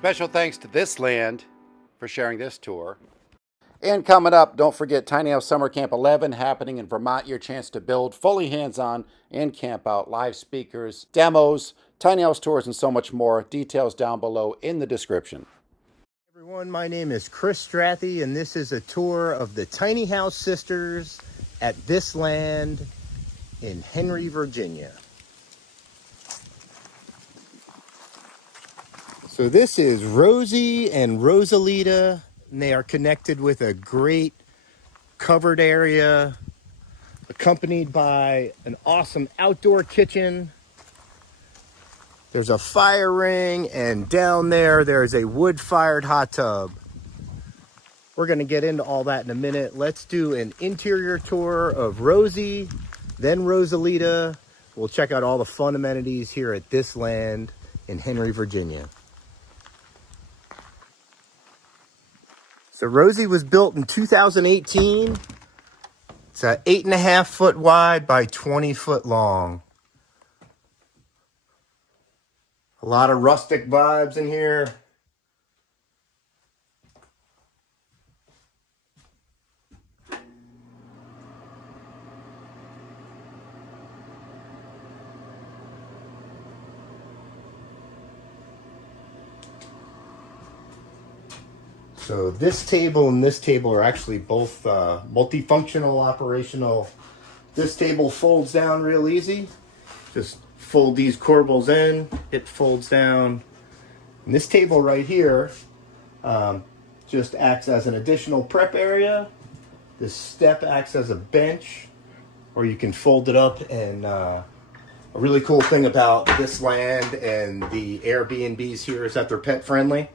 Special thanks to This Land for sharing this tour. And coming up, don't forget Tiny House Summer Camp 11 happening in Vermont. Your chance to build fully hands-on and camp out, live speakers, demos, tiny house tours, and so much more. Details down below in the description. Everyone, my name is Chris Strathy, and this is a tour of the Tiny House Sisters at This Land in Henry, Virginia. So this is Rosie and Rosalita, and they are connected with a great covered area, accompanied by an awesome outdoor kitchen. There's a fire ring, and down there's a wood-fired hot tub. We're gonna get into all that in a minute. Let's do an interior tour of Rosie, then Rosalita. We'll check out all the fun amenities here at This Land in Henry, Virginia. So Rosie was built in 2018. It's 8.5 foot wide by 20 foot long. A lot of rustic vibes in here. So this table and this table are actually both multifunctional, operational. This table folds down real easy. Just fold these corbels in, it folds down. And this table right here just acts as an additional prep area. This step acts as a bench, or you can fold it up. And a really cool thing about This Land and the Airbnbs here is that they're pet friendly.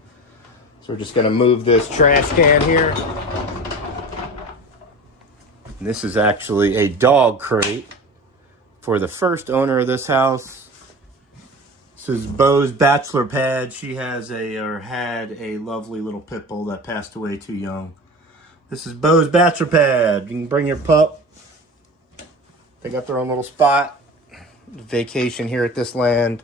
So we're just gonna move this trash can here. And this is actually a dog crate for the first owner of this house. This is Bo's bachelor pad. She has had a lovely little pit bull that passed away too young. This is Bo's bachelor pad. You can bring your pup. They got their own little spot. Vacation here at This Land.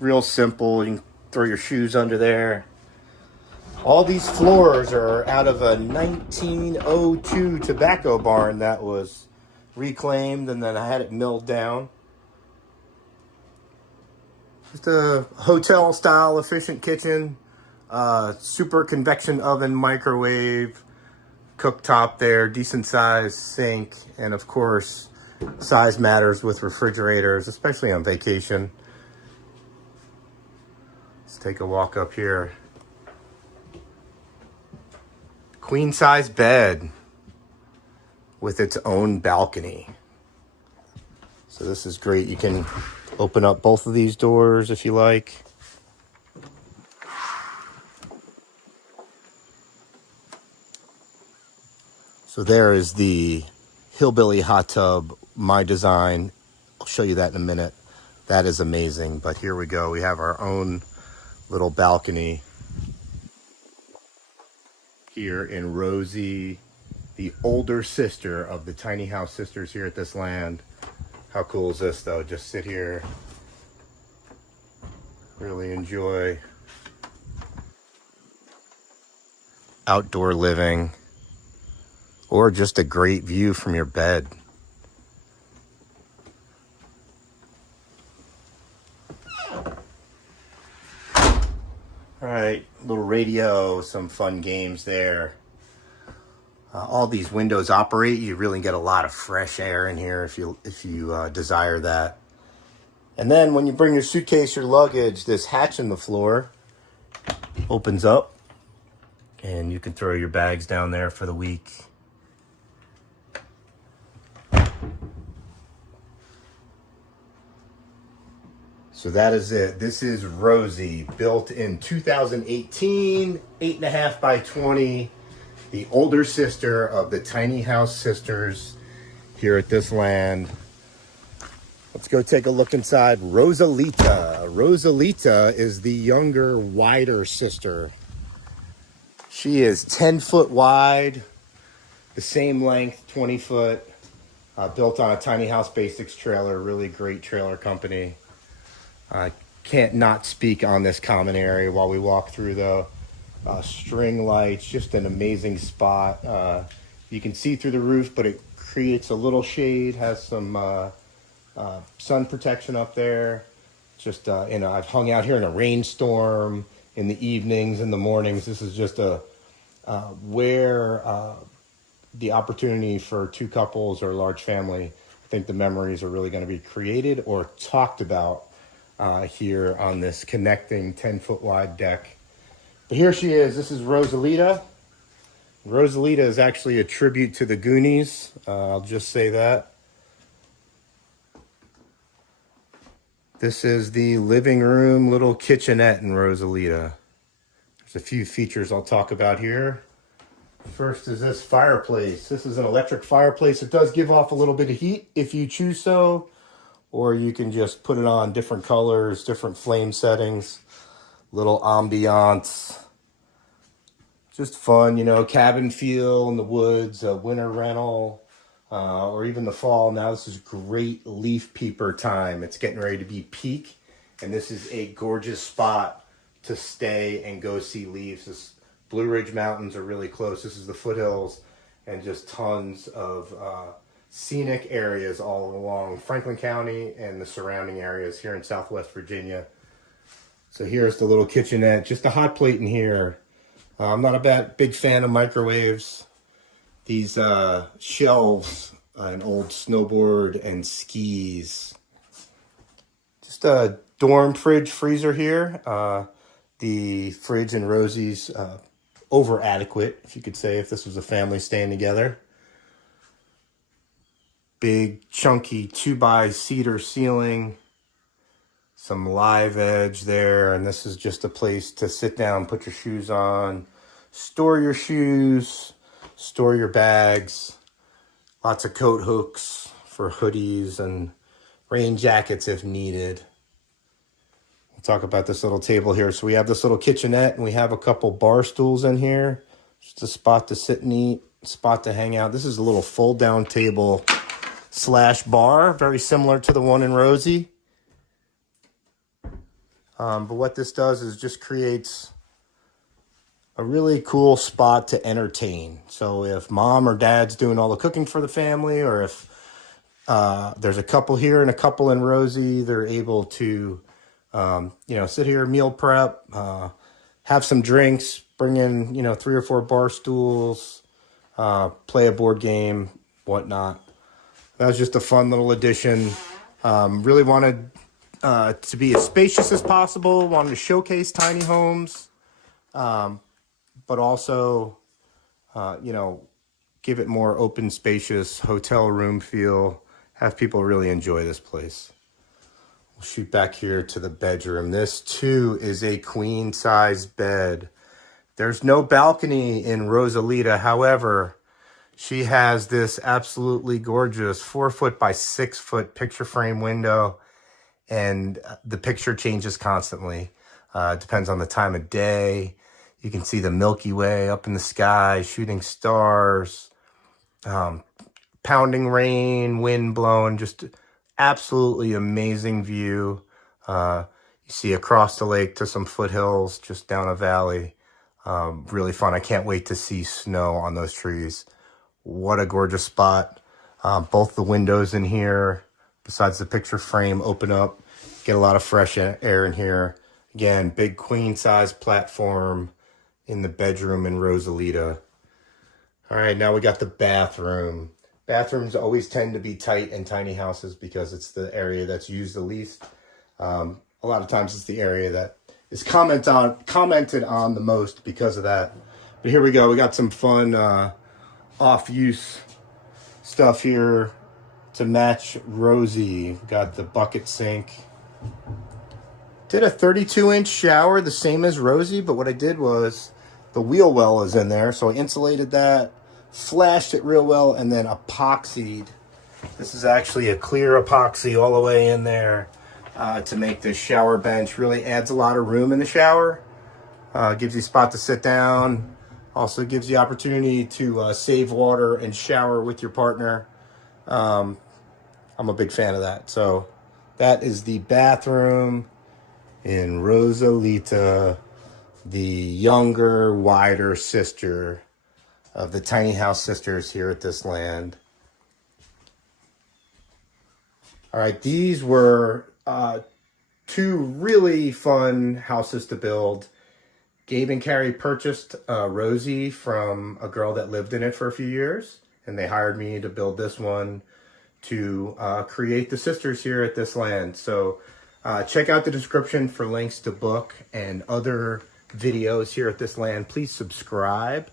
Real simple. You can throw your shoes under there. All these floors are out of a 1902 tobacco barn that was reclaimed, and then I had it milled down. Just a hotel style efficient kitchen, super convection oven, microwave, cooktop there, decent size sink, and of course size matters with refrigerators, especially on vacation. Let's take a walk up here. Queen size bed with its own balcony. So this is great. You can open up both of these doors if you like. So there is the Hillbilly hot tub, my design. I'll show you that in a minute. That is amazing. But here we go. We have our own little balcony here in Rosie, the older sister of the Tiny House Sisters here at This Land. How cool is this though? Just sit here, really enjoy outdoor living, or just a great view from your bed. All right, little radio, some fun games there. All these windows operate. You really get a lot of fresh air in here if you desire that. And then when you bring your suitcase, your luggage, this hatch in the floor opens up, and you can throw your bags down there for the week. So that is it. This is Rosie, built in 2018, 8.5 by 20, the older sister of the Tiny House Sisters here at This Land. Let's go take a look inside Rosalita. Rosalita is the younger, wider sister. She is 10 foot wide, the same length, 20 foot, built on a Tiny House Basics trailer, really great trailer company. can't not speak on this common area while we walk through the string lights. Just an amazing spot. You can see through the roof, but it creates a little shade, has some sun protection up there. Just, I've hung out here in a rainstorm in the evenings, in the mornings. This is just where the opportunity for two couples or a large family, I think the memories are really going to be created or talked about here on this connecting 10-foot wide deck. But here she is. This is Rosalita. Rosalita is actually a tribute to the Goonies. I'll just say that. This is the living room, little kitchenette in Rosalita. There's a few features I'll talk about here. First is this fireplace. This is an electric fireplace. It does give off a little bit of heat if you choose so, or you can just put it on different colors, different flame settings, little ambiance. Just fun, cabin feel in the woods, a winter rental. Or even the fall. Now this is great leaf peeper time. It's getting ready to be peak, and this is a gorgeous spot to stay and go see leaves. This Blue Ridge Mountains are really close. This is the foothills, and just tons of scenic areas all along Franklin County and the surrounding areas here in Southwest Virginia. So here's the little kitchenette, just a hot plate in here. I'm not a big fan of microwaves. These shelves, an old snowboard and skis. Just a dorm fridge freezer here. The fridge in Rosie's over adequate, if you could say, if this was a family staying together. Big chunky 2x cedar ceiling. Some live edge there, and this is just a place to sit down, put your shoes on, store your shoes, store your bags. Lots of coat hooks for hoodies and rain jackets if needed. We'll talk about this little table here. So we have this little kitchenette, and we have a couple bar stools in here. Just a spot to sit and eat, spot to hang out. This is a little fold down table / bar, very similar to the one in Rosie. But what this does is just creates a really cool spot to entertain. So if mom or dad's doing all the cooking for the family, or if there's a couple here and a couple in Rosie, they're able to, sit here, meal prep, have some drinks, bring in, 3 or 4 bar stools, play a board game, whatnot. That was just a fun little addition. Really wanted to be as spacious as possible, wanted to showcase tiny homes. But also, give it more open, spacious hotel room feel, have people really enjoy this place. We'll shoot back here to the bedroom. This, too, is a queen-size bed. There's no balcony in Rosalita. However, she has this absolutely gorgeous 4-foot by 6-foot picture frame window, and the picture changes constantly. It depends on the time of day. You can see the Milky Way up in the sky, shooting stars, pounding rain, wind blowing, just absolutely amazing view. You see across the lake to some foothills, just down a valley. Really fun. I can't wait to see snow on those trees. What a gorgeous spot. Both the windows in here, besides the picture frame, open up. Get a lot of fresh air in here. Again, big queen size platform in the bedroom in Rosalita. All right, now we got the bathroom. Bathrooms always tend to be tight in tiny houses because it's the area that's used the least. A lot of times it's the area that is commented on the most because of that. But here we go. We got some fun off-use stuff here to match Rosie. We got the bucket sink. Did a 32-inch shower, the same as Rosie, but what I did was the wheel well is in there, so I insulated that, flashed it real well, and then epoxied. This is actually a clear epoxy all the way in there to make this shower bench. Really adds a lot of room in the shower. Gives you a spot to sit down. Also gives you opportunity to save water and shower with your partner. I'm a big fan of that. So that is the bathroom. in Rosalita, the younger, wider sister of the tiny house sisters here at this land. All right, these were two really fun houses to build. Gabe and Carrie purchased Rosie from a girl that lived in it for a few years, and they hired me to build this one to create the sisters here at this land. So check out the description for links to book and other videos here at this land. Please subscribe.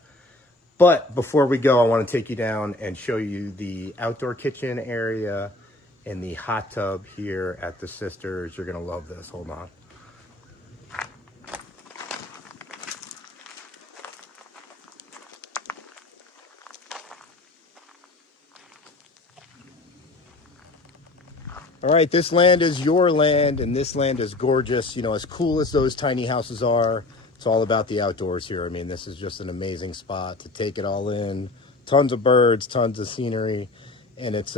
But before we go, I want to take you down and show you the outdoor kitchen area and the hot tub here at the sisters. You're going to love this. Hold on. All right, this land is your land, and this land is gorgeous. You know, as cool as those tiny houses are, it's all about the outdoors here. I mean, this is just an amazing spot to take it all in. Tons of birds, tons of scenery, and it's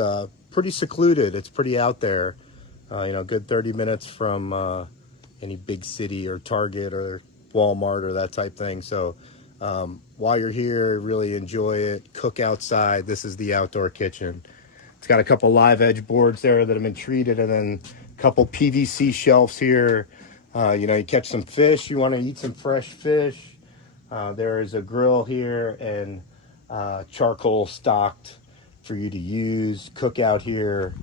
pretty secluded. It's pretty out there. You know, good 30 minutes from any big city or Target or Walmart or that type thing. So while you're here, really enjoy it. Cook outside. This is the outdoor kitchen. It's got a couple live edge boards there that have been treated, and then a couple PVC shelves here. You know, you catch some fish, you want to eat some fresh fish. There is a grill here and charcoal stocked for you to use. Cook out here.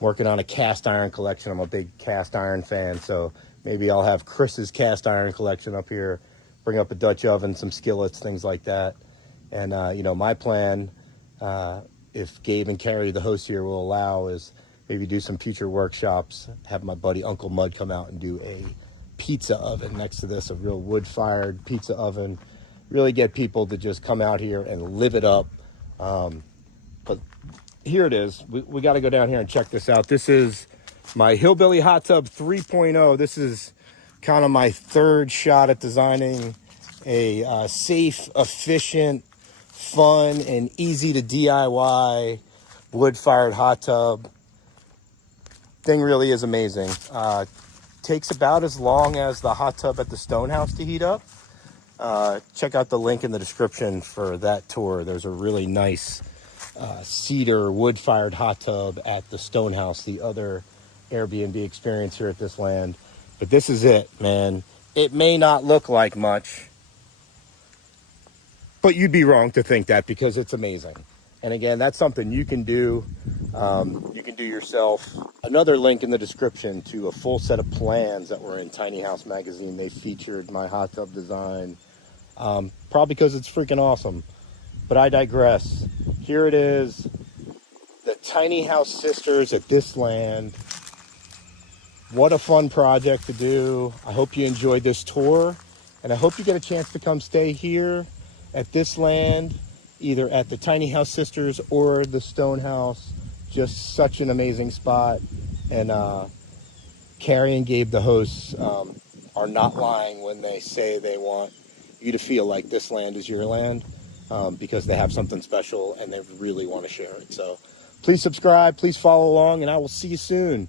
Working on a cast iron collection. I'm a big cast iron fan, so maybe I'll have Chris's cast iron collection up here. Bring up a Dutch oven, some skillets, things like that. And, you know, my plan, if Gabe and Carrie, the hosts here, will allow, is maybe do some future workshops, have my buddy Uncle Mud come out and do a pizza oven next to this, a real wood-fired pizza oven. Really get people to just come out here and live it up. But here it is. We got to go down here and check this out. This is my Hillbilly Hot Tub 3.0. This is kind of my third shot at designing a safe, efficient, fun, and easy to DIY wood-fired hot tub. Thing really is amazing. Takes about as long as the hot tub at the Stone House to heat up. Check out the link in the description for that tour. There's a really nice cedar wood-fired hot tub at the Stone House, the other Airbnb experience here at this land. But this is it, man. It may not look like much, but you'd be wrong to think that, because it's amazing. And again, that's something you can do. You can do yourself. Another link in the description to a full set of plans that were in Tiny House magazine. They featured my hot tub design, probably because it's freaking awesome. But I digress. Here it is, the Tiny House sisters at this land. What a fun project to do. I hope you enjoyed this tour, and I hope you get a chance to come stay here at this land, either at the Tiny House Sisters or the Stone House. Just such an amazing spot. And Carrie and Gabe, the hosts, are not lying when they say they want you to feel like this land is your land, because they have something special and they really want to share it. So please subscribe, please follow along, and I will see you soon.